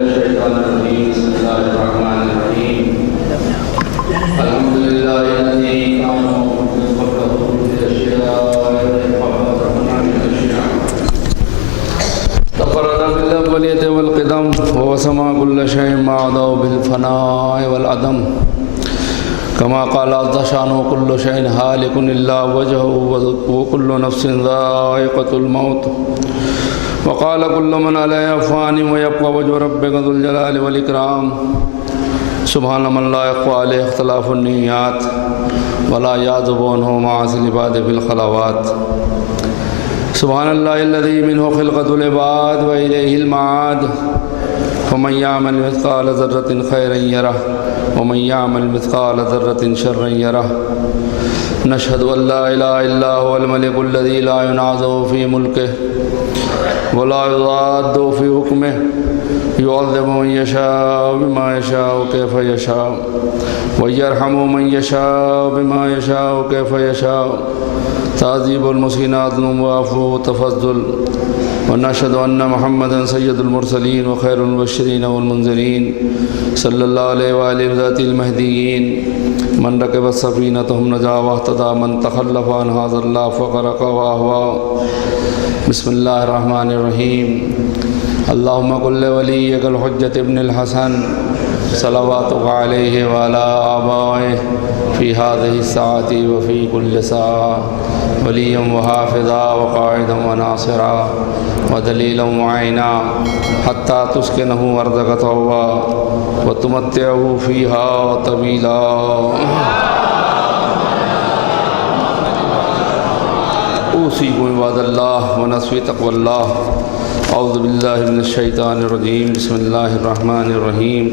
الشيطان الرجيم. بسم الله الرحمن الرحيم. الحمد لله الذي كان قبله بالاشياء تفرد بالاوليه والقدم ووسم كل شيء ما عداه بالفناء والعدم كما قال عز شانه كل شيء هالك الا وجهه وكل نفس ذائقة الموت وقال كل من عليها فان ويبقى وجه ربك ذو الجلال والإكرام سبحان من لا يخفى عليه اختلاف النيات ولا يعزب عنه معاصي العباد في الخلوات سبحان الله الذي منه خلقة العباد وإليه المعاد فمن يعمل مثقال ذرة خيرا يره ومن يعمل مثقال ذرة شرا يره نشهد أن لا إله إلا هو الملك الذي لا ينازع في ملكه ولا يضاد في حكمه يعذب من يشاء بما يشاء كيف يشاء ويرحم من يشاء بما يشاء كيف يشاء تعذيب المسكين عدل وعفو تفضل ونشهد أن محمدا سيد المرسلين وخير المبشرين والمنذرين صلى الله عليه وآله بذات المهديين من ركب السفينة هم نجا واهتدى من تخلف عن هذا الله فغرق وأهوى بسم الله الرحمن الرحيم اللهم قل لوليك الحجة ابن الحسن صلواتك عليه وعلى آبائه في هذه الساعة وفي كل ساعة وليا وحافظا وقائدا وناصرا ودليلا وعينا حتى تسكنه أرضك طوعا وتمتعه فيها طويلا اوصيكم عباد الله ونفسي تقوى الله اعوذ بالله من الشيطان الرجيم بسم الله الرحمن الرحيم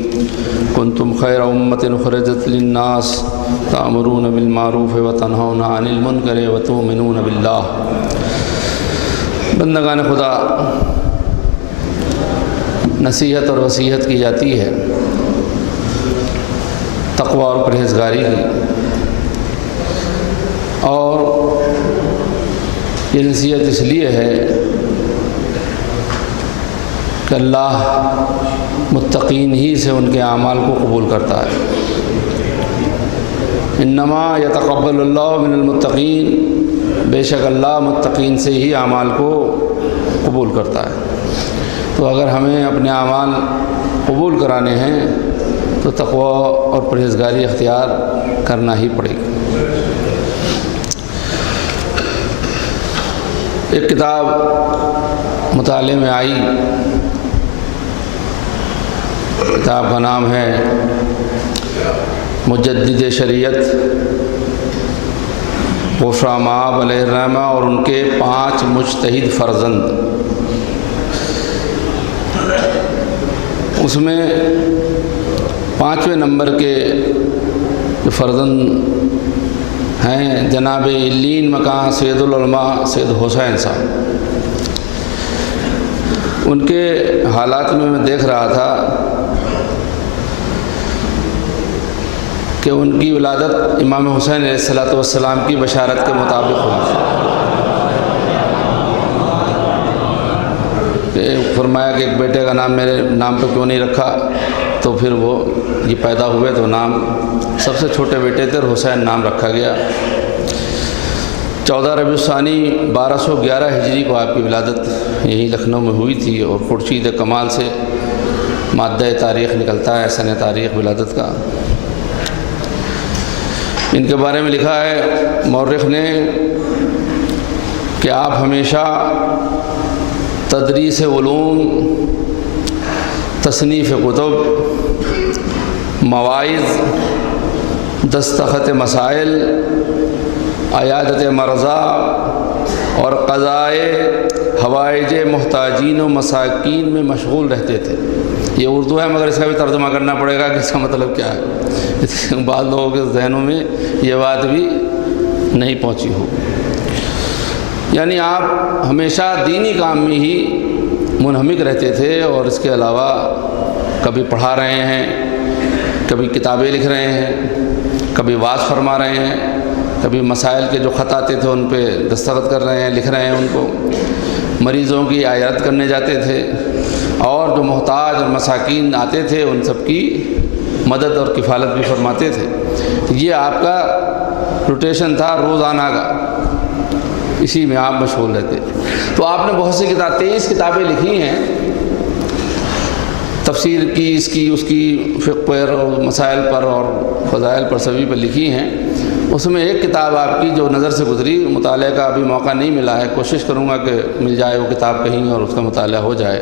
كنتم خير أمة أخرجت للناس تأمرون بالمعروف وتنهون عن المنکر وتؤمنون بالله بندگان خدا نصیحت اور وصیحت کی جاتی ہے تقوی اور پرہیزگاری کی اور یہ نصیحت اس لیے ہے کہ اللہ متقین ہی سے ان کے اعمال کو قبول کرتا ہے انما یتقبل اللہ من المتقین بے شک اللہ متقین سے ہی اعمال کو قبول کرتا ہے تو اگر ہمیں اپنے اعمال قبول کرانے ہیں تو تقوی اور پرہیزگاری اختیار کرنا ہی پڑے گی ایک کتاب مطالعے میں آئی کتاب کا نام ہے مجدد شریعت غفرہ مآب علیہ الرحمہ اور ان کے 5 مجتہد فرزند اس میں 5ویں نمبر کے فرزند ہیں جناب علین مکان سید العلماء سید حسین صاحب ان کے حالات میں دیکھ رہا تھا کہ ان کی ولادت امام حسین علیہ السلام کی بشارت کے مطابق ہوئی تھی فرمایا کہ ایک بیٹے کا نام میرے نام پہ کیوں نہیں رکھا تو پھر وہ یہ پیدا ہوئے تو نام سب سے چھوٹے بیٹے تھے اور حسین نام رکھا گیا 14 ربیع الثانی 1211 ہجری کو آپ کی ولادت یہی لکھنؤ میں ہوئی تھی اور خورشید کمال سے مادہ تاریخ نکلتا ہے سن تاریخ ولادت کا ان کے بارے میں لکھا ہے مورخ نے کہ آپ ہمیشہ تدریس علوم تصنیف کتب مواعظ دستخط مسائل عیادت مرضى اور قضائے حوائج محتاجین و مساکین میں مشغول رہتے تھے یہ اردو ہے مگر اس کا بھی ترجمہ کرنا پڑے گا کہ اس کا مطلب کیا ہے بعض لوگوں کے ذہنوں میں یہ بات بھی نہیں پہنچی ہو یعنی آپ ہمیشہ دینی کام میں ہی منہمک رہتے تھے اور اس کے علاوہ کبھی پڑھا رہے ہیں کبھی کتابیں لکھ رہے ہیں کبھی وعظ فرما رہے ہیں کبھی مسائل کے جو خط آتے تھے ان پہ دستخط کر رہے ہیں لکھ رہے ہیں ان کو مریضوں کی عیادت کرنے جاتے تھے اور جو محتاج اور مساکین آتے تھے ان سب کی مدد اور کفالت بھی فرماتے تھے۔ یہ آپ کا روٹیشن تھا روزانہ کا، اسی میں آپ مشغول رہتے۔ تو آپ نے بہت سی 23 کتابیں لکھی ہیں تفسیر کی، اس کی فقہ پر اور مسائل پر اور فضائل پر سبھی پر لکھی ہیں۔ اس میں ایک کتاب آپ کی جو نظر سے گزری، مطالعہ کا ابھی موقع نہیں ملا ہے، کوشش کروں گا کہ مل جائے وہ کتاب کہیں اور اس کا مطالعہ ہو جائے،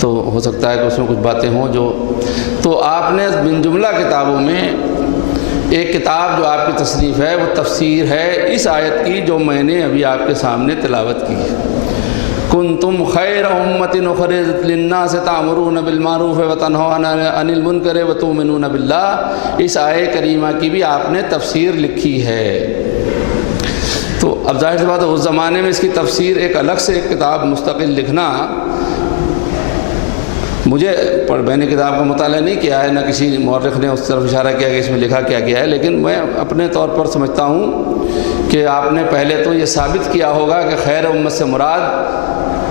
تو ہو سکتا ہے کہ اس میں کچھ باتیں ہوں جو تو آپ نے من جملہ کتابوں میں ایک کتاب جو آپ کی تصنیف ہے وہ تفسیر ہے اس آیت کی جو میں نے ابھی آپ کے سامنے تلاوت کی ہے۔ کنتم خیر امۃ اخرجت للناس تأمرون بالمعروف وتنہون عن المنکر وتؤمنون باللہ، اس آیہ کریمہ کی بھی آپ نے تفسیر لکھی ہے۔ تو اب ظاہر سی بات ہے اس زمانے میں اس کی تفسیر ایک الگ سے ایک کتاب مستقل لکھنا، میں نے کتاب کا مطالعہ نہیں کیا ہے، نہ کسی مورخ نے اس طرف اشارہ کیا کہ اس میں لکھا کیا گیا ہے، لیکن میں اپنے طور پر سمجھتا ہوں کہ آپ نے پہلے تو یہ ثابت کیا ہوگا کہ خیر امت سے مراد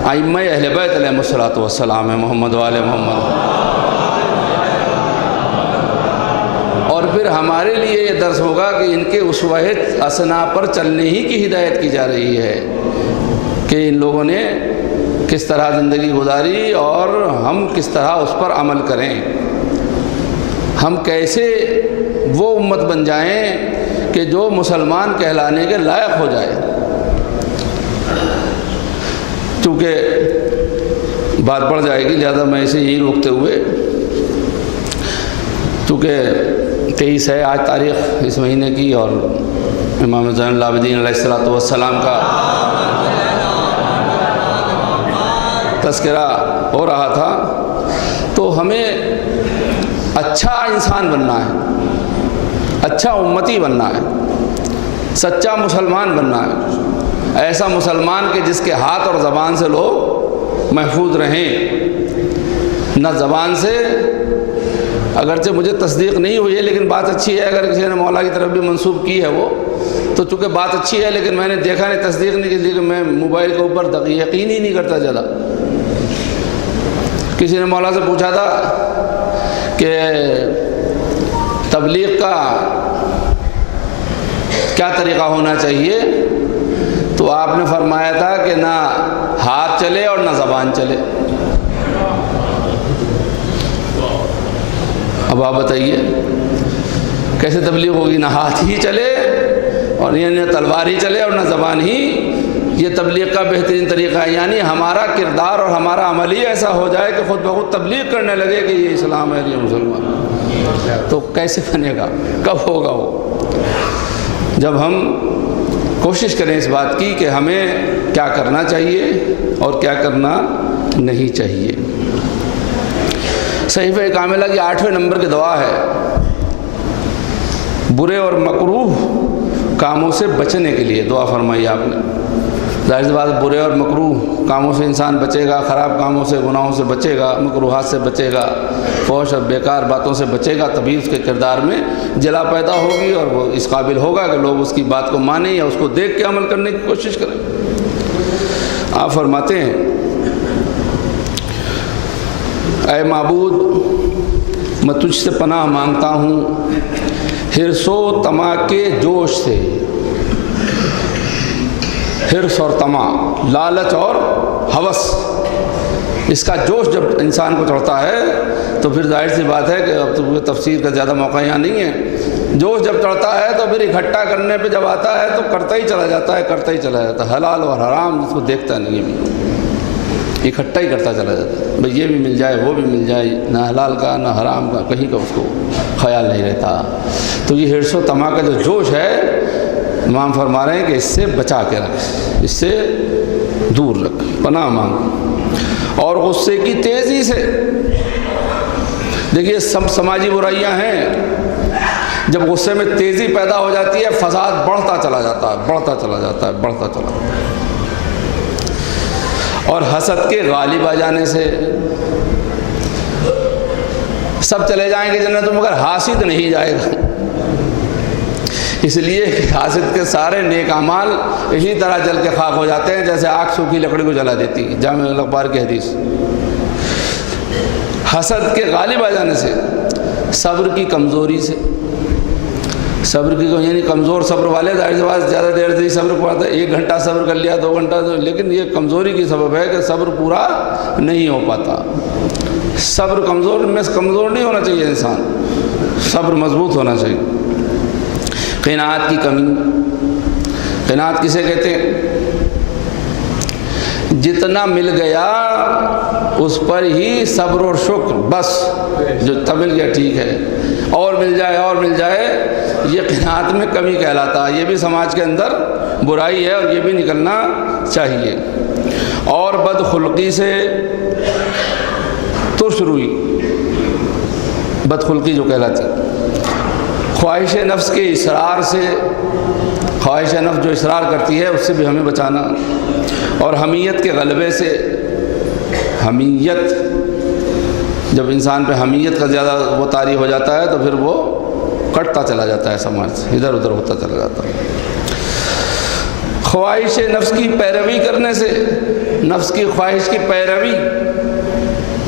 ائمہ اہل بیت علیہم الصلوۃ والسلام ہے، محمد و آل محمد۔ اور پھر ہمارے لیے یہ درس ہوگا کہ ان کے اسوہ حسنہ پر چلنے ہی کی ہدایت کی جا رہی ہے کہ ان لوگوں نے کس طرح زندگی گزاری اور ہم کس طرح اس پر عمل کریں، ہم کیسے وہ امت بن جائیں کہ جو مسلمان کہلانے کے لائق ہو جائے۔ چونکہ بات بڑھ جائے گی لہذا میں اسے یہی روکتے ہوئے، چونکہ 23 ہے آج تاریخ اس مہینے کی اور امام زین العابدین علیہ الصلوۃ والسلام کا تذکرہ ہو رہا تھا، تو ہمیں اچھا انسان بننا ہے، اچھا امتی بننا ہے، سچا مسلمان بننا ہے، ایسا مسلمان کہ جس کے ہاتھ اور زبان سے لوگ محفوظ رہیں، نہ زبان سے، اگرچہ مجھے تصدیق نہیں ہوئی ہے لیکن بات اچھی ہے، اگر کسی نے مولا کی طرف بھی منسوب کی ہے وہ تو چونکہ بات اچھی ہے لیکن میں نے دیکھا نہیں، تصدیق نہیں کی، لیکن میں موبائل کے اوپر یقین ہی نہیں کرتا زیادہ۔ کسی نے مولا سے پوچھا تھا کہ تبلیغ کا کیا طریقہ ہونا چاہیے، تو آپ نے فرمایا تھا کہ نہ ہاتھ چلے اور نہ زبان چلے۔ اب آپ بتائیے کیسے تبلیغ ہوگی؟ نہ ہاتھ ہی چلے اور نہ تلوار ہی چلے اور نہ زبان ہی، یہ تبلیغ کا بہترین طریقہ ہے۔ یعنی ہمارا کردار اور ہمارا عمل ہی ایسا ہو جائے کہ خود بخود تبلیغ کرنے لگے کہ یہ اسلام ہے، یہ مسلمان۔ تو کیسے بنے گا؟ کب ہوگا وہ؟ جب ہم کوشش کریں اس بات کی کہ ہمیں کیا کرنا چاہیے اور کیا کرنا نہیں چاہیے۔ صحیفہ کاملہ کی 8ویں نمبر کی دعا ہے، برے اور مکروہ کاموں سے بچنے کے لیے دعا فرمائی آپ نے۔ ظاہر سی بات برے اور مکروہ کاموں سے انسان بچے گا، خراب کاموں سے، گناہوں سے بچے گا، مکروہات سے بچے گا، فحش اور بیکار باتوں سے بچے گا، تبھی اس کے کردار میں جلا پیدا ہوگی اور وہ اس قابل ہوگا کہ لوگ اس کی بات کو مانیں یا اس کو دیکھ کے عمل کرنے کی کوشش کریں۔ آپ فرماتے ہیں، اے معبود میں تجھ سے پناہ مانگتا ہوں حرص و طمع کے جوش سے۔ حرص اور طمع، لالچ اور ہوس، اس کا جوش جب انسان کو چڑھتا ہے تو پھر ظاہر سی بات ہے کہ اب تو تفسیر کا زیادہ موقع یہاں نہیں ہے، جوش جب چڑھتا ہے تو پھر اکٹھا کرنے پہ جب آتا ہے تو کرتا ہی چلا جاتا ہے، کرتا ہی چلا جاتا ہے، حلال اور حرام جس کو دیکھتا نہیں ہے، اکٹھا ہی کرتا چلا جاتا ہے، بھئی یہ بھی مل جائے وہ بھی مل جائے، نہ حلال کا نہ حرام کا کہیں کا اس کو خیال نہیں رہتا۔ تو یہ حرص و طمع کا جو جوش ہے، امام فرما رہے ہیں کہ اس سے بچا کے رکھ، اس سے دور رکھ، پناہ مانگ۔ اور غصے کی تیزی سے، دیکھیے سب سماجی برائیاں ہیں، جب غصے میں تیزی پیدا ہو جاتی ہے فساد بڑھتا چلا جاتا ہے، بڑھتا چلا جاتا ہے، بڑھتا چلا جاتا ہے۔ اور حسد کے غالب آ جانے سے سب چلے جائیں گے جنت مگر حاسد نہیں جائے گا، اس لیے حاسد کے سارے نیک اعمال اسی طرح جل کے خاک ہو جاتے ہیں جیسے آگ سوکھی لکڑی کو جلا دیتی ہے، جامع الاخبار کی حدیث۔ حسد کے غالب آ جانے سے، صبر کی کمزوری سے، صبر کی یعنی کمزور صبر والے ظاہر سی بات زیادہ دیر سے ہی صبر پاتا ہے، 1 گھنٹہ صبر کر لیا 2 گھنٹہ، لیکن یہ کمزوری کی سبب ہے کہ صبر پورا نہیں ہو پاتا۔ صبر کمزور نہیں ہونا چاہیے، انسان صبر مضبوط ہونا چاہیے۔ قناعت کی کمی، قناعت کسے کہتے ہیں؟ جتنا مل گیا اس پر ہی صبر اور شکر، بس جو تب مل گیا ٹھیک ہے، اور مل جائے، یہ قناعت میں کمی کہلاتا ہے۔ یہ بھی سماج کے اندر برائی ہے اور یہ بھی نکلنا چاہیے۔ اور بدخلقی سے ترش روئی، بدخلقی جو کہلاتی، خواہش نفس کے اصرار سے، خواہش نفس جو اصرار کرتی ہے اس سے بھی ہمیں بچانا، اور حمیت کے غلبے سے، حمیت جب انسان پہ حمیت کا زیادہ وہ طاری ہو جاتا ہے تو پھر وہ کٹتا چلا جاتا ہے، سماج سے ادھر ادھر ہوتا چلا جاتا ہے۔ خواہش نفس کی پیروی کرنے سے، نفس کی خواہش کی پیروی،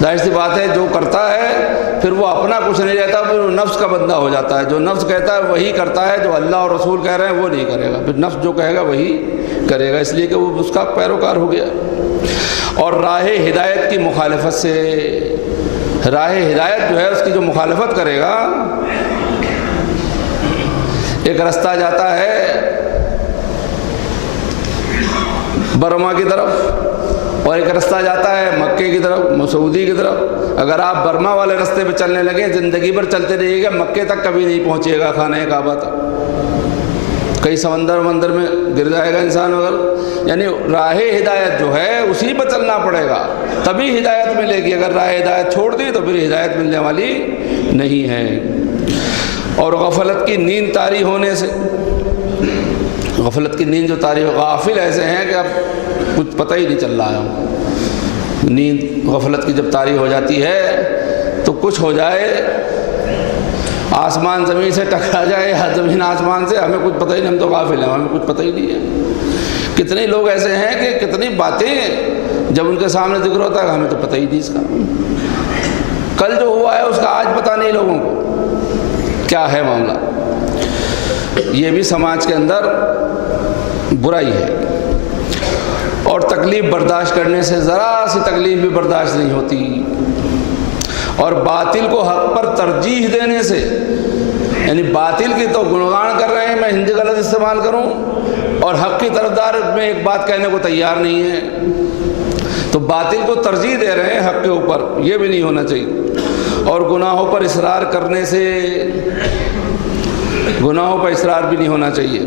ظاہر سی بات ہے جو کرتا ہے پھر وہ اپنا کچھ نہیں رہتا، پھر وہ نفس کا بندہ ہو جاتا ہے۔ جو نفس کہتا ہے وہی کرتا ہے، جو اللہ اور رسول کہہ رہے ہیں وہ نہیں کرے گا، پھر نفس جو کہے گا وہی کرے گا، اس لیے کہ وہ اس کا پیروکار ہو گیا۔ اور راہ ہدایت کی مخالفت سے، راہ ہدایت جو ہے اس کی جو مخالفت کرے گا، ایک رستہ جاتا ہے برما کی طرف اور ایک رستہ جاتا ہے مکے کی طرف، سعودی کی طرف۔ اگر آپ برما والے رستے پہ چلنے لگے، زندگی بھر چلتے رہیے گا، مکے تک کبھی نہیں پہنچے گا، خانہ کعبہ تک، کئی سمندر میں گر جائے گا انسان۔ اگر یعنی راہ ہدایت جو ہے اسی پہ چلنا پڑے گا، تبھی ہدایت ملے گی۔ اگر راہ ہدایت چھوڑ دی تو پھر ہدایت ملنے والی نہیں ہے۔ اور غفلت کی نیند طاری ہونے سے، غفلت کی نیند جو طاری ہو، غافل ایسے ہیں کہ اب کچھ پتہ ہی نہیں چل رہا ہے۔ نیند غفلت کی جب طاری ہو جاتی ہے تو کچھ ہو جائے، آسمان زمین سے ٹکرا جائے یا زمین آسمان سے، ہمیں کچھ پتہ ہی نہیں، ہم تو غافل ہیں، ہمیں کچھ پتہ ہی نہیں ہے۔ کتنے لوگ ایسے ہیں کہ کتنی باتیں جب ان کے سامنے ذکر ہوتا ہے ہمیں تو پتہ ہی نہیں اس کا، کل جو ہوا ہے اس کا آج پتہ نہیں لوگوں کو کیا ہے معاملہ۔ یہ بھی سماج کے اندر برائی ہے۔ اور تکلیف برداشت کرنے سے، ذرا سی تکلیف بھی برداشت نہیں ہوتی۔ اور باطل کو حق پر ترجیح دینے سے، یعنی باطل کی تو گنگان کر رہے ہیں، میں ہندی غلط استعمال کروں، اور حق کی طرفدار میں ایک بات کہنے کو تیار نہیں ہے، تو باطل کو ترجیح دے رہے ہیں حق کے اوپر، یہ بھی نہیں ہونا چاہیے۔ اور گناہوں پر اصرار کرنے سے، گناہوں پر اصرار بھی نہیں ہونا چاہیے۔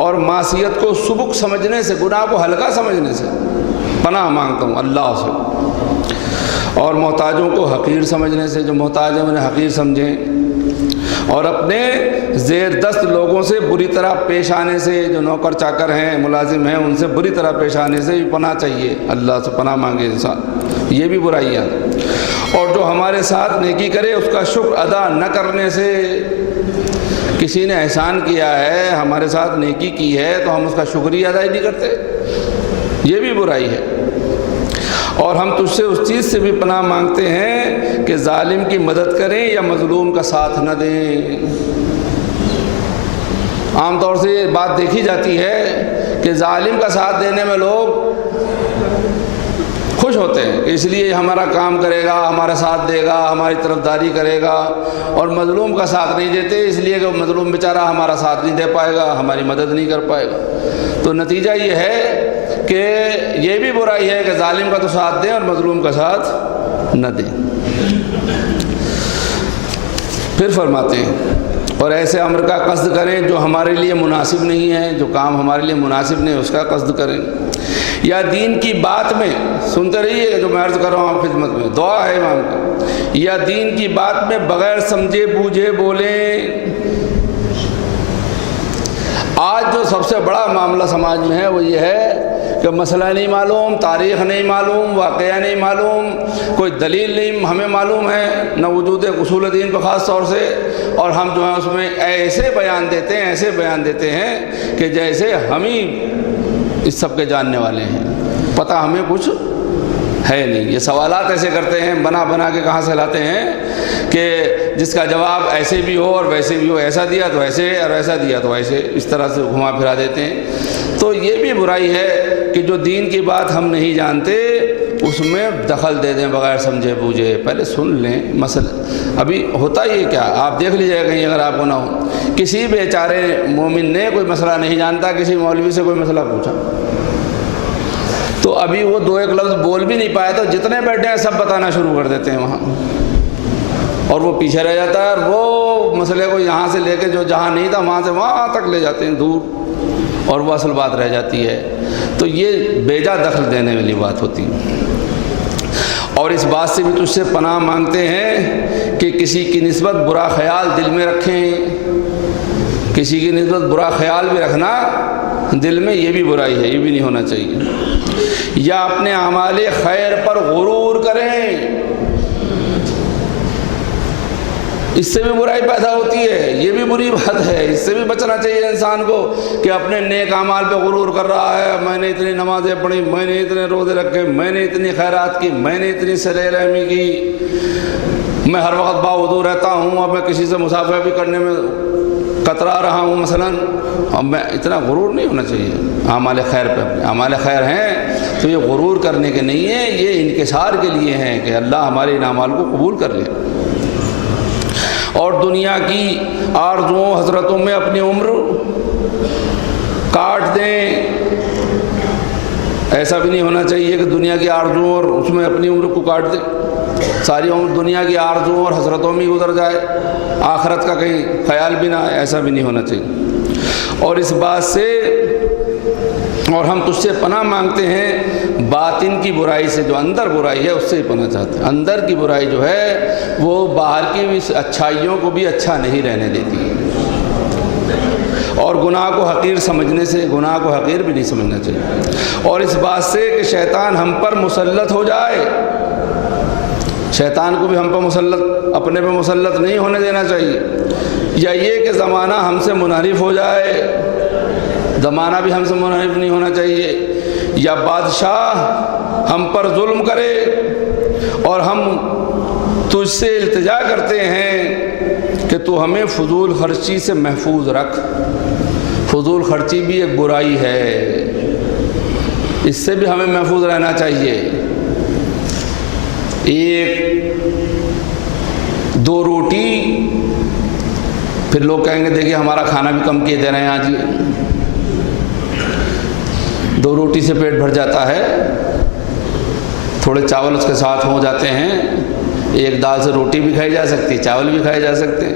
اور معصیت کو سبک سمجھنے سے، گناہ کو ہلکا سمجھنے سے، پناہ مانگتا ہوں اللہ سے۔ اور محتاجوں کو حقیر سمجھنے سے، جو محتاج ہیں انہیں حقیر سمجھیں۔ اور اپنے زیر دست لوگوں سے بری طرح پیش آنے سے، جو نوکر چاکر ہیں، ملازم ہیں، ان سے بری طرح پیش آنے سے بھی پناہ چاہیے، اللہ سے پناہ مانگے انسان، یہ بھی برائی ہے۔ اور جو ہمارے ساتھ نیکی کرے اس کا شکر ادا نہ کرنے سے، کسی نے احسان کیا ہے، ہمارے ساتھ نیکی کی ہے تو ہم اس کا شکریہ ادا ہی نہیں کرتے، یہ بھی برائی ہے۔ اور ہم تجھ سے اس چیز سے بھی پناہ مانگتے ہیں کہ ظالم کی مدد کریں یا مظلوم کا ساتھ نہ دیں۔ عام طور سے یہ بات دیکھی جاتی ہے کہ ظالم کا ساتھ دینے میں لوگ خوش ہوتے ہیں کہ اس لیے ہمارا کام کرے گا، ہمارا ساتھ دے گا، ہماری طرفداری کرے گا، اور مظلوم کا ساتھ نہیں دیتے اس لیے کہ مظلوم بیچارہ ہمارا ساتھ نہیں دے پائے گا، ہماری مدد نہیں کر پائے گا۔ تو نتیجہ یہ ہے کہ یہ بھی برائی ہے کہ ظالم کا تو ساتھ دیں اور مظلوم کا ساتھ نہ دیں۔ پھر فرماتے ہیں اور ایسے امر کا قصد کریں جو ہمارے لیے مناسب نہیں ہے، جو کام ہمارے لیے مناسب نہیں اس کا قصد کریں، یا دین کی بات میں، سنتے رہیے جو میں عرض کر رہا ہوں آپ خدمت میں، دعا ہے امام کا، یا دین کی بات میں بغیر سمجھے بوجھے بولیں۔ آج جو سب سے بڑا معاملہ سماج میں ہے وہ یہ ہے کہ مسئلہ نہیں معلوم، تاریخ نہیں معلوم، واقعہ نہیں معلوم، کوئی دلیل نہیں ہمیں معلوم ہے، نہ وجود اصول دین پہ خاص طور سے، اور ہم جو ہیں اس میں ایسے بیان دیتے ہیں کہ جیسے ہم ہی اس سب کے جاننے والے ہیں، پتہ ہمیں کچھ ہے نہیں. یہ سوالات ایسے کرتے ہیں, بنا بنا کے کہاں سے لاتے ہیں کہ جس کا جواب ایسے بھی ہو اور ویسے بھی ہو, ایسا دیا تو ایسے اور ایسا دیا تو ایسے, اس طرح سے گھما پھرا دیتے ہیں. تو یہ بھی برائی ہے کہ جو دین کی بات ہم نہیں جانتے اس میں دخل دے دیں بغیر سمجھے بوجھے. پہلے سن لیں مسئلہ. ابھی ہوتا یہ کیا, آپ دیکھ لیجیے کہیں اگر آپ کو نہ ہو, کسی بیچارے مومن نے کوئی مسئلہ نہیں جانتا, کسی مولوی سے کوئی مسئلہ پوچھا تو ابھی وہ 2 ایک لفظ بول بھی نہیں پائے تو جتنے بیٹھے ہیں سب بتانا شروع کر دیتے ہیں وہاں, اور وہ پیچھے رہ جاتا ہے, اور وہ مسئلے کو یہاں سے لے کے جو جہاں نہیں تھا وہاں سے وہاں تک لے جاتے ہیں دور, اور وہ اصل بات رہ جاتی ہے. تو یہ بیجا دخل دینے والی بات ہوتی ہے. اور اس بات سے بھی تجھ سے پناہ مانگتے ہیں کہ کسی کی نسبت برا خیال دل میں رکھیں. کسی کی نسبت برا خیال بھی رکھنا دل میں, یہ بھی برائی ہے, یہ بھی نہیں ہونا چاہیے. یا اپنے اعمال خیر پر غرور کریں, اس سے بھی برائی پیدا ہوتی ہے, یہ بھی بری بات ہے. اس سے بھی بچنا چاہیے انسان کو کہ اپنے نیک اعمال پہ غرور کر رہا ہے, میں نے اتنی نمازیں پڑھی, میں نے اتنے روزے رکھے, میں نے اتنی خیرات کی, میں نے اتنی صلہ رحمی کی, میں ہر وقت باوضو رہتا ہوں, اب میں کسی سے مسافہ بھی کرنے میں کترا رہا ہوں مثلا. اب میں اتنا غرور نہیں ہونا چاہیے اعمال خیر پہ. اپنے اعمال خیر ہیں تو یہ غرور کرنے کے نہیں ہیں, یہ انکسار کے لیے ہیں کہ اللہ ہمارے ان اعمال کو قبول کر لے. اور دنیا کی آرزوؤں حسرتوں میں اپنی عمر کاٹ دیں. ایسا بھی نہیں ہونا چاہیے کہ دنیا کی آرزوؤں اور اس میں اپنی عمر کو کاٹ دیں, ساری عمر دنیا کی آرزوؤں اور حسرتوں میں گزر جائے, آخرت کا کہیں خیال بھی نہ آئے. ایسا بھی نہیں ہونا چاہیے. اور اس بات سے, اور ہم تجھ سے پناہ مانگتے ہیں باطن کی برائی سے, جو اندر برائی ہے اس سے ہی پناہ چاہتے ہیں. اندر کی برائی جو ہے وہ باہر کی بھی اچھائیوں کو بھی اچھا نہیں رہنے دیتی, اور گناہ کو حقیر سمجھنے سے, گناہ کو حقیر بھی نہیں سمجھنا چاہیے. اور اس بات سے کہ شیطان ہم پر مسلط ہو جائے, شیطان کو بھی ہم پر مسلط, اپنے پہ مسلط نہیں ہونے دینا چاہیے. یا یہ کہ زمانہ ہم سے منحرف ہو جائے, زمانہ بھی ہم سے منحرف نہیں ہونا چاہیے. یا بادشاہ ہم پر ظلم کرے اور ہم تجھ سے التجا کرتے ہیں کہ تو ہمیں فضول خرچی سے محفوظ رکھ. فضول خرچی بھی ایک برائی ہے, اس سے بھی ہمیں محفوظ رہنا چاہیے. 1-2 روٹی, پھر لوگ کہیں گے دیکھیے ہمارا کھانا بھی کم کیے دے رہے ہیں آج, 2 روٹی سے پیٹ بھر جاتا ہے, تھوڑے چاول اس کے ساتھ ہو جاتے ہیں. 1 دال سے روٹی بھی کھائی جا سکتی, چاول بھی کھائے جا سکتے ہیں.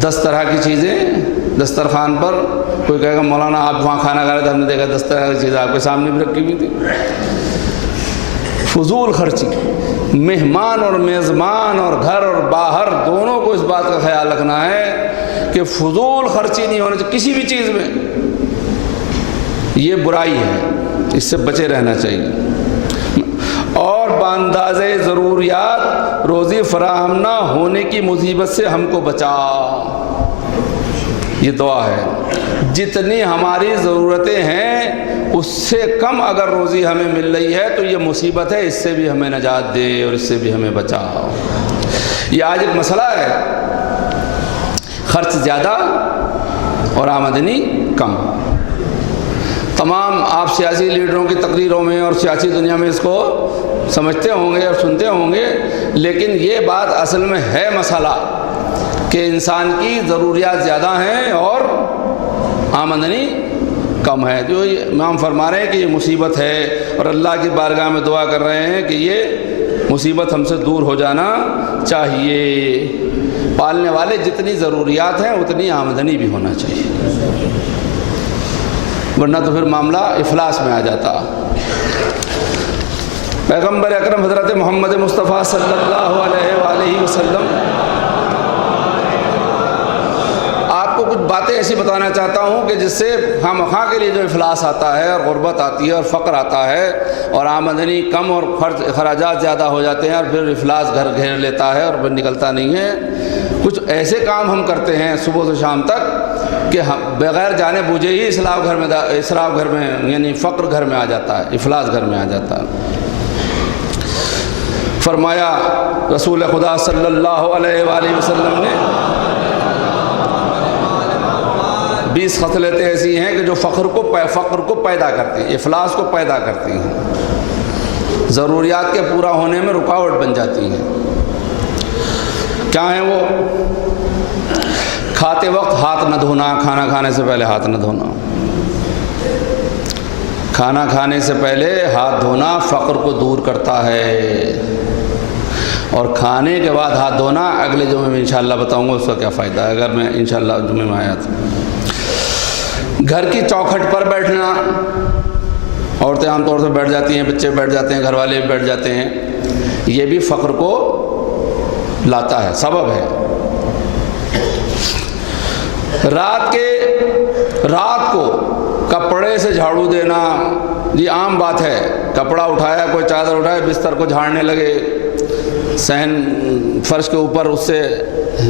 10 طرح کی چیزیں دسترخوان پر. کوئی کہے گا مولانا آپ وہاں کھانا کھا رہے تھے, ہم نے دیکھا 10 طرح کی چیزیں آپ کے سامنے بھی رکھی ہوئی تھی. فضول خرچی, مہمان اور میزبان اور گھر اور باہر دونوں کو اس بات کا خیال رکھنا ہے کہ فضول خرچی نہیں ہونا چاہیے کسی بھی چیز میں. یہ برائی ہے, اس سے بچے رہنا چاہیے. اور باندازے ضروریات روزی فراہم نہ ہونے کی مصیبت سے ہم کو بچا. یہ دعا ہے. جتنی ہماری ضرورتیں ہیں اس سے کم اگر روزی ہمیں مل رہی ہے تو یہ مصیبت ہے, اس سے بھی ہمیں نجات دے اور اس سے بھی ہمیں بچا. یہ آج ایک مسئلہ ہے, خرچ زیادہ اور آمدنی کم. تمام آپ سیاسی لیڈروں کی تقریروں میں اور سیاسی دنیا میں اس کو سمجھتے ہوں گے اور سنتے ہوں گے, لیکن یہ بات اصل میں ہے مسئلہ کہ انسان کی ضروریات زیادہ ہیں اور آمدنی کم ہے. جو امام فرما رہے ہیں کہ یہ مصیبت ہے, اور اللہ کی بارگاہ میں دعا کر رہے ہیں کہ یہ مصیبت ہم سے دور ہو جانا چاہیے. پالنے والے جتنی ضروریات ہیں اتنی آمدنی بھی ہونا چاہیے, ورنہ تو پھر معاملہ افلاس میں آ جاتا. پیغمبر اکرم حضرت محمد مصطفیٰ صلی اللہ علیہ وآلہ وسلم, آپ کو کچھ باتیں ایسی بتانا چاہتا ہوں کہ جس سے خواہ کے لیے جو افلاس آتا ہے اور غربت آتی ہے اور فقر آتا ہے اور آمدنی کم اور خراجات زیادہ ہو جاتے ہیں اور پھر افلاس گھر گھیر لیتا ہے اور پھر نکلتا نہیں ہے. کچھ ایسے کام ہم کرتے ہیں صبح سے شام تک کہ بغیر جانے بوجھے ہی اسراف گھر میں یعنی فقر گھر میں آ جاتا ہے، افلاس گھر میں آ جاتا ہے۔ فرمایا رسول خدا صلی اللہ علیہ وآلہ وسلم نے 20 خصلتیں ایسی ہیں کہ جو فقر کو پیدا کرتی ہیں، افلاس کو پیدا کرتی ہیں، ضروریات کے پورا ہونے میں رکاوٹ بن جاتی ہیں۔ کیا ہیں وہ؟ کھاتے وقت ہاتھ نہ دھونا، کھانا کھانے سے پہلے ہاتھ نہ دھونا، کھانا کھانے سے پہلے ہاتھ دھونا فقر کو دور کرتا ہے، اور کھانے کے بعد ہاتھ دھونا اگلے جمعے میں انشاءاللہ بتاؤں گا اس کا کیا فائدہ ہے اگر میں انشاءاللہ جمعے میں آیا تو۔ گھر کی چوکھٹ پر بیٹھنا، عورتیں عام طور سے بیٹھ جاتی ہیں، بچے بیٹھ جاتے ہیں، گھر والے بھی بیٹھ جاتے ہیں، یہ بھی فقر کو لاتا ہے، سبب ہے۔ رات کو کپڑے سے جھاڑو دینا، یہ عام بات ہے، کپڑا اٹھایا، کوئی چادر اٹھایا، بستر کو جھاڑنے لگے، صحن فرش کے اوپر، اس سے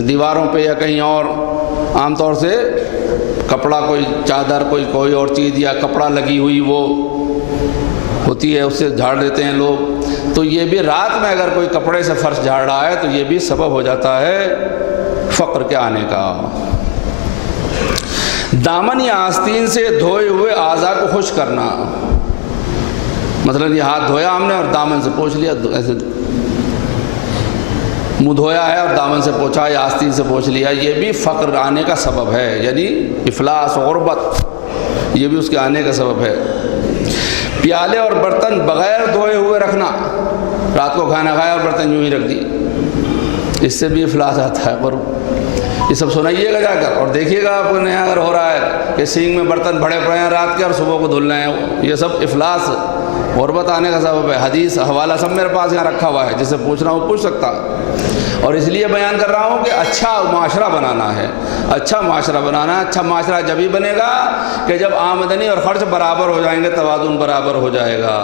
دیواروں پہ یا کہیں اور، عام طور سے کپڑا، کوئی چادر، کوئی اور چیز یا کپڑا لگی ہوئی وہ ہوتی ہے، اس سے جھاڑ دیتے ہیں لوگ۔ تو یہ بھی رات میں اگر کوئی کپڑے سے فرش جھاڑ رہا ہے تو یہ بھی سبب ہو جاتا ہے فقر کے آنے کا۔ دامن یا آستین سے دھوئے ہوئے اعضاء کو خشک کرنا، مثلا یہ ہاتھ دھویا ہم نے اور دامن سے پوچھ لیا، ایسے منہ دھویا ہے اور دامن سے پوچھا یا آستین سے پوچھ لیا، یہ بھی فقر آنے کا سبب ہے، یعنی افلاس، غربت، یہ بھی اس کے آنے کا سبب ہے۔ پیالے اور برتن بغیر دھوئے ہوئے رکھنا، رات کو کھانا کھایا اور برتن یوں ہی رکھ دی، اس سے بھی افلاس آتا ہے۔ اور یہ سب سنائیے گا جا کر اور دیکھیے گا آپ کو نیا اگر ہو رہا ہے کہ سینگ میں برتن بھرے پڑے ہیں رات کے اور صبح کو دھل رہے ہیں، یہ سب افلاس، غربت آنے کا سبب ہے۔ حدیث حوالہ سب میرے پاس یہاں رکھا ہوا ہے، جسے پوچھنا ہو پوچھ سکتا، اور اس لیے بیان کر رہا ہوں کہ اچھا معاشرہ بنانا ہے، اچھا معاشرہ بنانا ہے۔ اچھا معاشرہ جب ہی بنے گا کہ جب آمدنی اور خرچ برابر ہو جائیں گے، توازن برابر ہو جائے گا،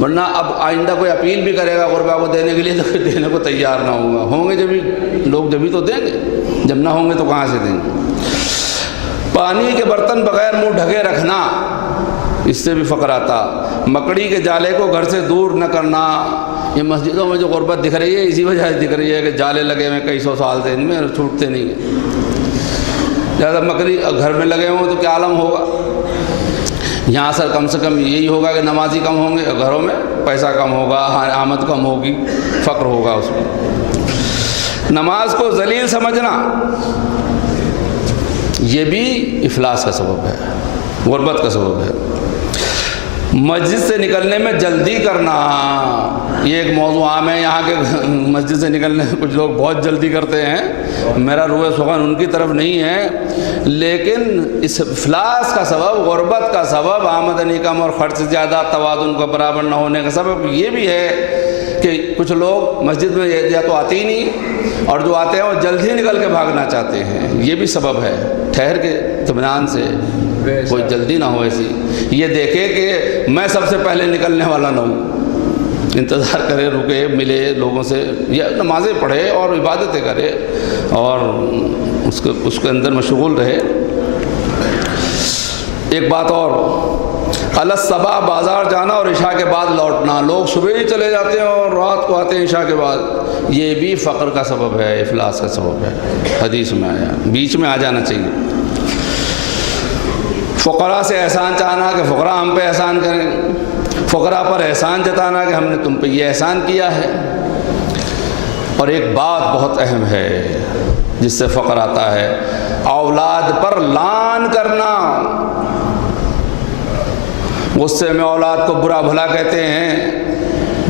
ورنہ اب آئندہ کوئی اپیل بھی کرے گا غربا کو دینے کے لیے تو کوئی دینے کو تیار نہ ہوگا، ہوں گے جبھی لوگ، جبھی تو دیں گے، جب نہ ہوں گے تو کہاں سے دیں گے۔ پانی کے برتن بغیر منہ ڈھکے رکھنا، اس سے بھی فقر آتا۔ مکڑی کے جالے کو گھر سے دور نہ کرنا، یہ مسجدوں میں جو غربت دکھ رہی ہے اسی وجہ سے دکھ رہی ہے کہ جالے لگے ہوئے کئی سو سال سے، ان میں چھوٹتے نہیں ہیں۔ زیادہ مکڑی گھر میں لگے ہوں تو کیا عالم ہوگا؟ یہاں سے کم یہی ہوگا کہ نمازی کم ہوں گے، گھروں میں پیسہ کم ہوگا، آمد کم ہوگی، فقر ہوگا اس میں۔ نماز کو ذلیل سمجھنا، یہ بھی افلاس کا سبب ہے، غربت کا سبب ہے۔ مسجد سے نکلنے میں جلدی کرنا، یہ ایک موضوع عام ہے یہاں کے، مسجد سے نکلنے میں کچھ لوگ بہت جلدی کرتے ہیں، میرا روح سخن ان کی طرف نہیں ہے، لیکن اس افلاس کا سبب، غربت کا سبب، آمدنی کم اور خرچ زیادہ، توازن کا برابر نہ ہونے کا سبب یہ بھی ہے کہ کچھ لوگ مسجد میں یا تو آتے ہی نہیں، اور جو آتے ہیں وہ جلدی نکل کے بھاگنا چاہتے ہیں، یہ بھی سبب ہے۔ ٹھہر کے اطمینان سے، کوئی جلدی نہ ہو ایسی، یہ دیکھے کہ میں سب سے پہلے نکلنے والا نہ ہوں، انتظار کرے، رکے، ملے لوگوں سے، یا نمازیں پڑھے اور عبادتیں کرے اور اس کے اندر مشغول رہے۔ ایک بات اور، الصبا، بازار جانا اور عشاء کے بعد لوٹنا، لوگ صبح ہی چلے جاتے ہیں اور رات کو آتے ہیں عشاء کے بعد، یہ بھی فقر کا سبب ہے، افلاس کا سبب ہے، حدیث میں آیا، بیچ میں آ جانا چاہیے۔ فقراء سے احسان چاہنا کہ فقراء ہم پہ احسان کریں، فقراء پر احسان جتانا کہ ہم نے تم پہ یہ احسان کیا ہے۔ اور ایک بات بہت اہم ہے جس سے فقر آتا ہے، اولاد پر لعن کرنا، غصے میں اولاد کو برا بھلا کہتے ہیں،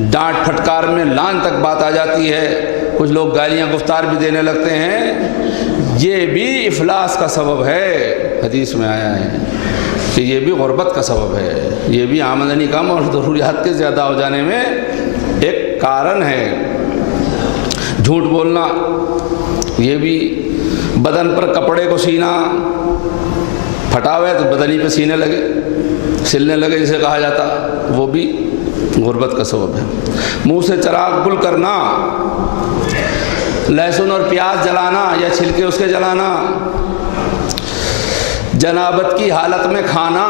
ڈانٹ پھٹکار میں لعن تک بات آ جاتی ہے، کچھ لوگ گالیاں گفتار بھی دینے لگتے ہیں، یہ بھی افلاس کا سبب ہے، حدیث میں آیا ہے کہ یہ بھی غربت کا سبب ہے، یہ بھی آمدنی کم اور ضروریات کے زیادہ ہو جانے میں ایک کارن ہے۔ جھوٹ بولنا، یہ بھی، بدن پر کپڑے کو سینا، پھٹا ہوا ہے تو بدن ہی پہ سینے لگے، سلنے لگے جسے کہا جاتا، وہ بھی غربت کا سبب ہے۔ منہ سے چراغ گل کرنا، لہسن اور پیاز جلانا یا چھلکے اس کے جلانا، جنابت کی حالت میں کھانا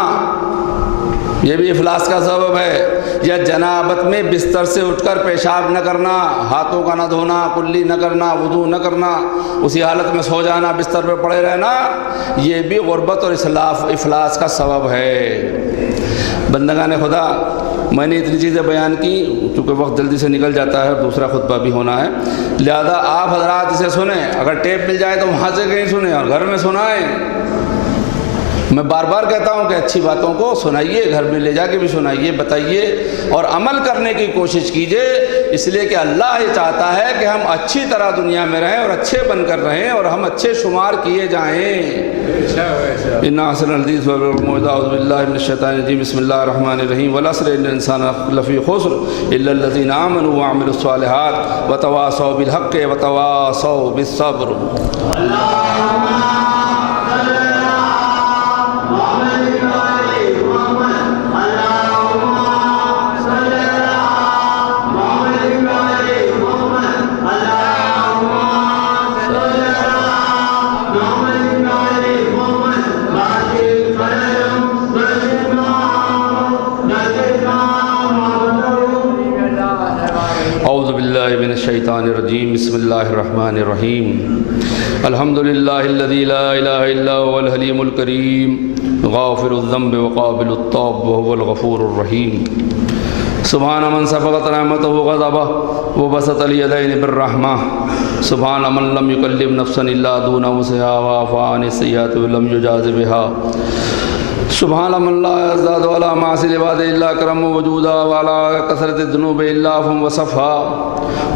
یہ بھی افلاس کا سبب ہے، یا جنابت میں بستر سے اٹھ کر پیشاب نہ کرنا، ہاتھوں کا نہ دھونا، کلی نہ کرنا، وضو نہ کرنا، اسی حالت میں سو جانا، بستر پہ پڑے رہنا، یہ بھی غربت اور افلاس کا سبب ہے۔ بندگان خدا، میں نے اتنی چیزیں بیان کی کیونکہ وقت جلدی سے نکل جاتا ہے اور دوسرا خطبہ بھی ہونا ہے، لہذا آپ حضرات اسے سنیں، اگر ٹیپ مل جائے تو وہاں سے کہیں سنیں اور گھر میں سنائیں۔ میں بار بار کہتا ہوں کہ اچھی باتوں کو سنائیے، گھر میں لے جا کے بھی سنائیے، بتائیے اور عمل کرنے کی کوشش کیجیے، اس لیے کہ اللہ یہ چاہتا ہے کہ ہم اچھی طرح دنیا میں رہیں اور اچھے بن کر رہیں اور ہم اچھے شمار کیے جائیں۔ ان احسن الحدیث والموعظۃ، اعوذ باللہ من الشیطان الرجیم، بسم اللہ الرحمن الرحیم، والعصر ان الانسان لفی خسر الا الذین آمنوا وعملوا الصالحات وتواصوا بالحق وتواصوا بالصبر۔ اعوذ باللہ من الشیطان الرجیم، بسم اللہ الرحمن الرحیم، الحمد للہ الذی لا الہ الا هو الحلیم الکریم، غافر الذنب وقابل التوب وهو الغفور الرحیم، سبحان من سبقت رحمتہ غضبہ وبسط الیدین بالرحمہ، سبحان من لم یکلم نفسا الا دون وسعها وعفى عن السیئات ولم یجاز بها، سبحان من لا یزداد ولا معاصی العباد الا کرم وجودا ولا کثرت الذنوب الا عفوا وصفحا،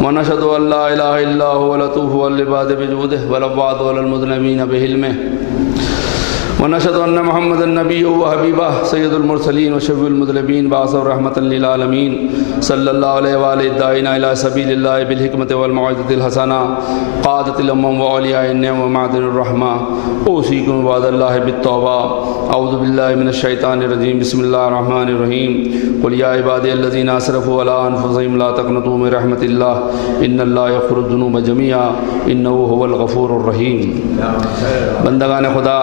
ونشهد ان لا الہ الا هو لطوف العباد بجودہ والعباد والمذنبین بعلمہ، ونشهد ان محمد النبی و حبیبہ سید المرسلین و شفیع المذنبین بعثہ رحمۃ للعالمین، صلی اللہ علیہ وآلہ الداعین الی سبیل اللہ بالحکمۃ والموعظۃ الحسنہ، قادۃ الامم واولیاء النعم ومعدن الرحمہ، اوصیکم عباد اللہ بالتوبہ۔ اعوذ باللہ من الشیطان الرجیم، بسم اللہ الرحمن الرحیم، قل یا عبادی الذین اسرفوا علی انفسہم لا تقنطوا من رحمۃ اللہ ان اللہ یغفر الذنوب جميعا انہ هو الغفور الرحیم۔ بندگان خدا،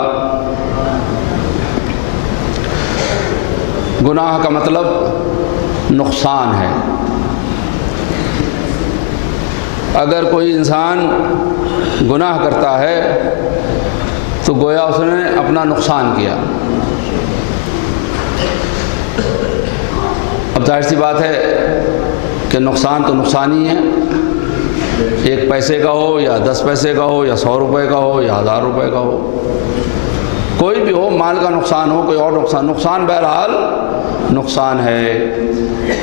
گناہ کا مطلب نقصان ہے۔ اگر کوئی انسان گناہ کرتا ہے تو گویا اس نے اپنا نقصان کیا۔ اب ظاہر سی بات ہے کہ نقصان تو نقصان ہی ہے، 1 پیسے کا ہو یا 10 پیسے کا ہو یا 100 روپے کا ہو یا 1000 روپے کا ہو، کوئی بھی ہو، مال کا نقصان ہو، کوئی اور نقصان بہرحال نقصان ہے۔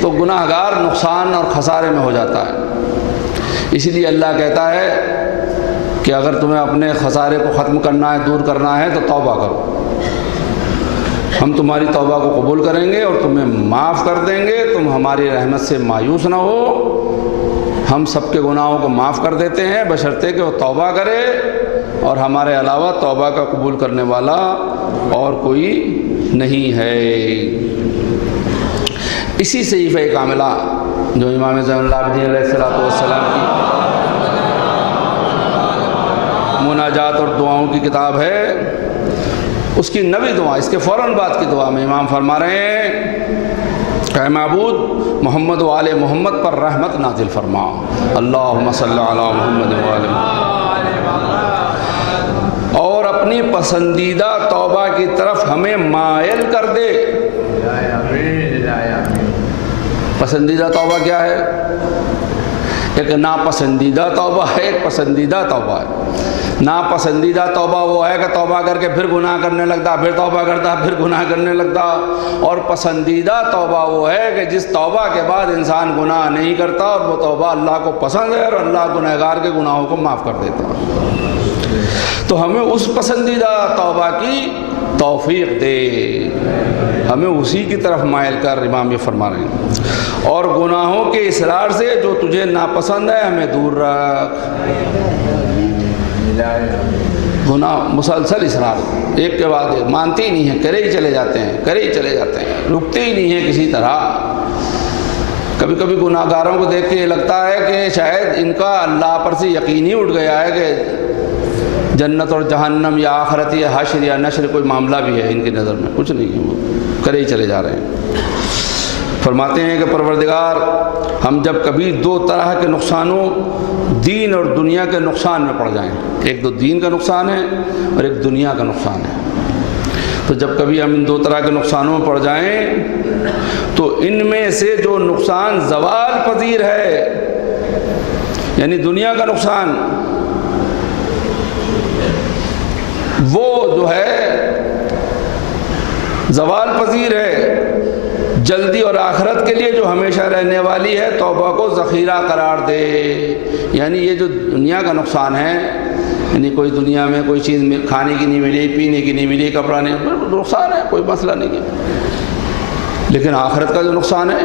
تو گناہ گار نقصان اور خسارے میں ہو جاتا ہے، اسی لیے اللہ کہتا ہے کہ اگر تمہیں اپنے خسارے کو ختم کرنا ہے، دور کرنا ہے تو توبہ کرو، ہم تمہاری توبہ کو قبول کریں گے اور تمہیں معاف کر دیں گے، تم ہماری رحمت سے مایوس نہ ہو، ہم سب کے گناہوں کو معاف کر دیتے ہیں بشرطے کہ وہ توبہ کرے، اور ہمارے علاوہ توبہ کا قبول کرنے والا اور کوئی نہیں ہے۔ اسی صحیفہ کاملہ جو امام زین العابدین علیہ السلام کی مناجات اور دعاؤں کی کتاب ہے، اس کی 90 دعا، اس کے فوراً بعد کی دعا میں امام فرما رہے ہیں، اے معبود محمد و آل محمد پر رحمت نازل فرما، اللہم صلی علی محمد و آل محمد، اور اپنی پسندیدہ توبہ کی طرف ہمیں مائل کر دے۔ پسندیدہ توبہ کیا ہے؟ ایک ناپسندیدہ توبہ ہے، ایک پسندیدہ توبہ ہے۔ ناپسندیدہ توبہ وہ ہے کہ توبہ کر کے پھر گناہ کرنے لگتا، پھر توبہ کرتا، پھر گناہ کرنے لگتا، اور پسندیدہ توبہ وہ ہے کہ جس توبہ کے بعد انسان گناہ نہیں کرتا اور وہ توبہ اللہ کو پسند ہے اور اللہ گنہگار کے گناہوں کو معاف کر دیتا۔ تو ہمیں اس پسندیدہ توبہ کی توفیق دے، ہمیں اسی کی طرف مائل کر، امام یہ فرما رہے ہیں، اور گناہوں کے اصرار سے جو تجھے ناپسند ہے ہمیں دور رکھ۔ گناہ مسلسل اصرار، ایک کے بعد ایک، مانتے ہی نہیں ہیں، کرے ہی چلے جاتے ہیں، کرے ہی چلے جاتے ہیں، رکتے ہی نہیں ہیں کسی طرح۔ کبھی کبھی گناہ گاروں کو دیکھ کے یہ لگتا ہے کہ شاید ان کا اللہ پر سے یقین ہی اٹھ گیا ہے کہ جنت اور جہنم یا آخرت یا حشر یا نشر کوئی معاملہ بھی ہے ان کی نظر میں کچھ نہیں ہے، وہ کرے ہی چلے جا رہے ہیں۔ فرماتے ہیں کہ پروردگار ہم جب کبھی دو طرح کے نقصانوں دین اور دنیا کے نقصان میں پڑ جائیں، ایک تو دین کا نقصان ہے اور ایک دنیا کا نقصان ہے، تو جب کبھی ہم ان دو طرح کے نقصانوں میں پڑ جائیں تو ان میں سے جو نقصان زوال پذیر ہے، یعنی دنیا کا نقصان، وہ جو ہے زوال پذیر ہے، جلدی، اور آخرت کے لیے جو ہمیشہ رہنے والی ہے توبہ کو ذخیرہ قرار دے۔ یعنی یہ جو دنیا کا نقصان ہے، یعنی کوئی دنیا میں کوئی چیز کھانے کی نہیں ملی، پینے کی نہیں ملی، کپڑا نہیں، نقصان ہے، کوئی مسئلہ نہیں ہے، لیکن آخرت کا جو نقصان ہے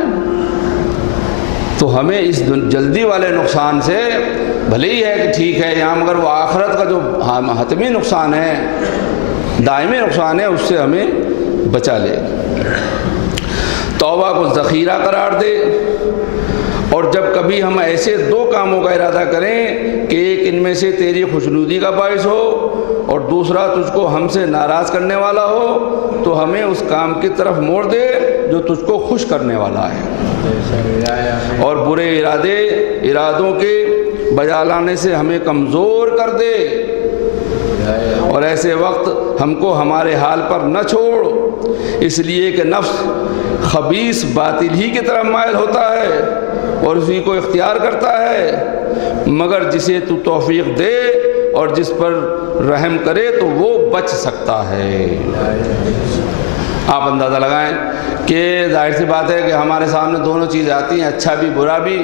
تو ہمیں اس جلدی والے نقصان سے بھلے ہی ہے کہ ٹھیک ہے یہاں، مگر وہ آخرت کا جو حتمی نقصان ہے، دائمی نقصان ہے، اس سے ہمیں بچا لے، توبہ کو ذخیرہ قرار دے۔ اور جب کبھی ہم ایسے دو کاموں کا ارادہ کریں کہ ایک ان میں سے تیری خوشنودی کا باعث ہو اور دوسرا تجھ کو ہم سے ناراض کرنے والا ہو، تو ہمیں اس کام کی طرف موڑ دے جو تجھ کو خوش کرنے والا ہے، اور برے ارادوں کے بجا لانے سے ہمیں کمزور کر دے، اور ایسے وقت ہم کو ہمارے حال پر نہ چھوڑ، اس لیے کہ نفس خبیث باطل ہی کی طرف مائل ہوتا ہے اور اسی کو اختیار کرتا ہے، مگر جسے تو توفیق دے اور جس پر رحم کرے تو وہ بچ سکتا ہے۔ آپ اندازہ لگائیں کہ ظاہر سی بات ہے کہ ہمارے سامنے دونوں چیزیں آتی ہیں، اچھا بھی برا بھی،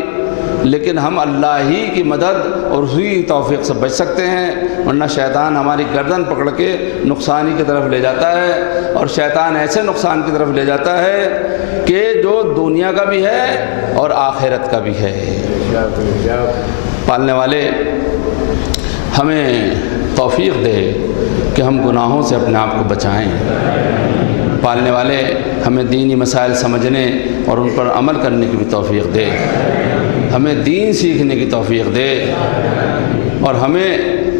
لیکن ہم اللہ ہی کی مدد اور اسی توفیق سے بچ سکتے ہیں، ورنہ شیطان ہماری گردن پکڑ کے نقصان ہی کی طرف لے جاتا ہے، اور شیطان ایسے نقصان کی طرف لے جاتا ہے کہ جو دنیا کا بھی ہے اور آخرت کا بھی ہے۔ پالنے والے ہمیں توفیق دے کہ ہم گناہوں سے اپنے آپ کو بچائیں، پالنے والے ہمیں دینی مسائل سمجھنے اور ان پر عمل کرنے کی بھی توفیق دے، ہمیں دین سیکھنے کی توفیق دے، اور ہمیں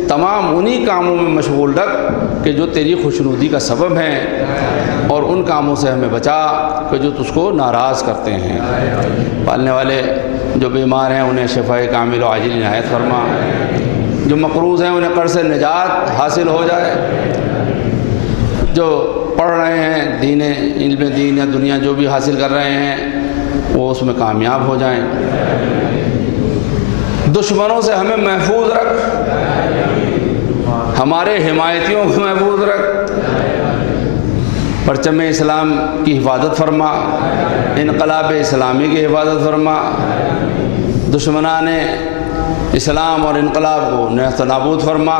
تمام انہی کاموں میں مشغول رکھ کہ جو تیری خوشنودی کا سبب ہیں، اور ان کاموں سے ہمیں بچا کہ جو تجھ کو ناراض کرتے ہیں۔ پالنے والے جو بیمار ہیں انہیں شفائے کامل و عاجل عنایت فرما، جو مقروض ہیں انہیں قرض سے نجات حاصل ہو جائے، جو پڑھ رہے ہیں دین، علم دین یا دنیا جو بھی حاصل کر رہے ہیں وہ اس میں کامیاب ہو جائیں۔ دشمنوں سے ہمیں محفوظ رکھ، ہمارے حمایتیوں کو محفوظ رکھ، پرچم اسلام کی حفاظت فرما، انقلاب اسلامی کی حفاظت فرما، دشمنان اسلام اور انقلاب کو نیست و نابود فرما۔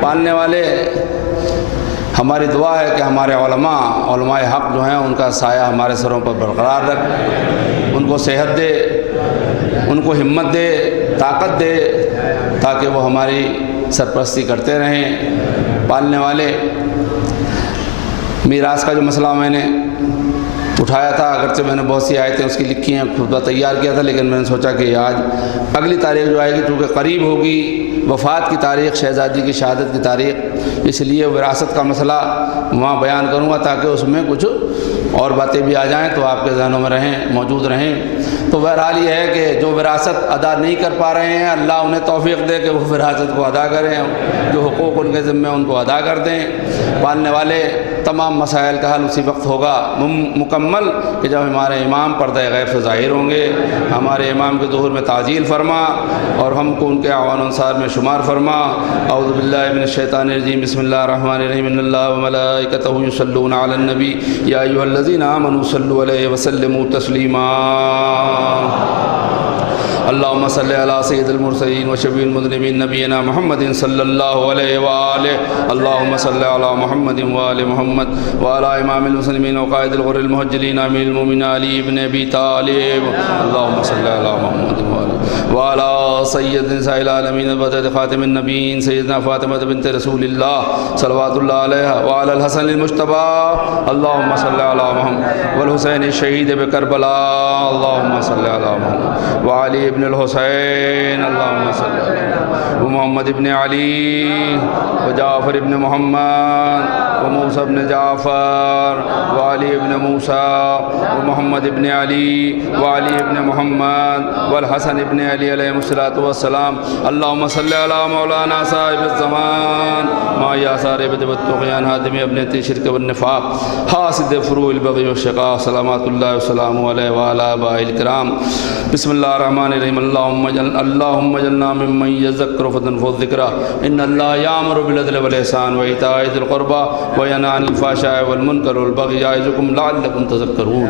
پالنے والے ہماری دعا ہے کہ ہمارے علماء حق جو ہیں ان کا سایہ ہمارے سروں پر برقرار رکھ، ان کو صحت دے، ان کو ہمت دے، طاقت دے، تاکہ وہ ہماری سرپرستی کرتے رہیں۔ پالنے والے میراث کا جو مسئلہ میں نے اٹھایا تھا، اگرچہ میں نے بہت سی آیتیں اس کی لکھی ہیں، خطبہ تیار کیا تھا، لیکن میں نے سوچا کہ آج اگلی تاریخ جو آئے گی چونکہ قریب ہوگی وفات کی تاریخ، شہزادی کی شہادت کی تاریخ، اس لیے وراثت کا مسئلہ وہاں بیان کروں گا تاکہ اس میں کچھ اور باتیں بھی آ جائیں تو آپ کے ذہنوں میں موجود رہیں۔ تو بہرحال یہ ہے کہ جو وراثت ادا نہیں کر پا رہے ہیں، اللہ انہیں توفیق دے کہ وہ وراثت کو ادا کریں، جو حقوق ان کے ذمہ ان کو ادا کر دیں۔ پالنے والے تمام مسائل کا حل اسی وقت ہوگا مکمل کہ جب ہمارے امام پردہ غیب سے ظاہر ہوں گے۔ ہمارے امام کے ظہور میں تعجیل فرما اور ہم کو ان کے اعوان انصار میں شمار فرما۔ اعوذ باللہ من الشیطان الرجیم، بسم اللہ الرحمن الرحیم، ان اللہ وملائکتہ یصلون علی النبی یا ایھا الذین آمنوا صلوا علیہ وسلموا تسلیما۔ اللہم صلی علی سید المرسلین وشفیع المذنبین نبینا محمد صلی اللہ علیہ وآلہ۔ اللہم صلی علی محمد وآل محمد وعلی امام المسلمین وقائد الغر المحجلین امیر المومنین علی ابن ابی طالب۔ اللہم صلی علی محمد وعلی سید نساء العالمین بدر خاتم النبیین سیدنا فاطمہ بنت رسول اللہ صلوات اللہ علیہ وعلی الحسن المجتبی۔ اللہم صلی علی محمد والحسین الشہید بکربلا۔ اللہم صلی علی محمد وعلی ابن الحسین۔ اللہم صلی علی ومحمد ابن علی وجعفر ابن محمد وموسى ابن جعفر وعلي ابن موسى ومحمد ابن علي وعلي ابن محمد والحسن ابن علي عليهم الصلاة والسلام. اللهم صل على مولانا صاحب الزمان ما يا سارب بالطغيان هادم ابن الشرك والنفاق حاسد فروع البغي والشقاق صلوات الله وسلامه عليه وعلى آبائه الكرام. بسم الله الرحمن الرحيم. اللهم اجعلنا ممن يذكر فتنفع الذكرى. ان الله يأمر بالعدل والإحسان وإيتاء ذي القربى وينهى عن الفحشاء والمنكر والبغي يعظكم لعلكم تذكرون.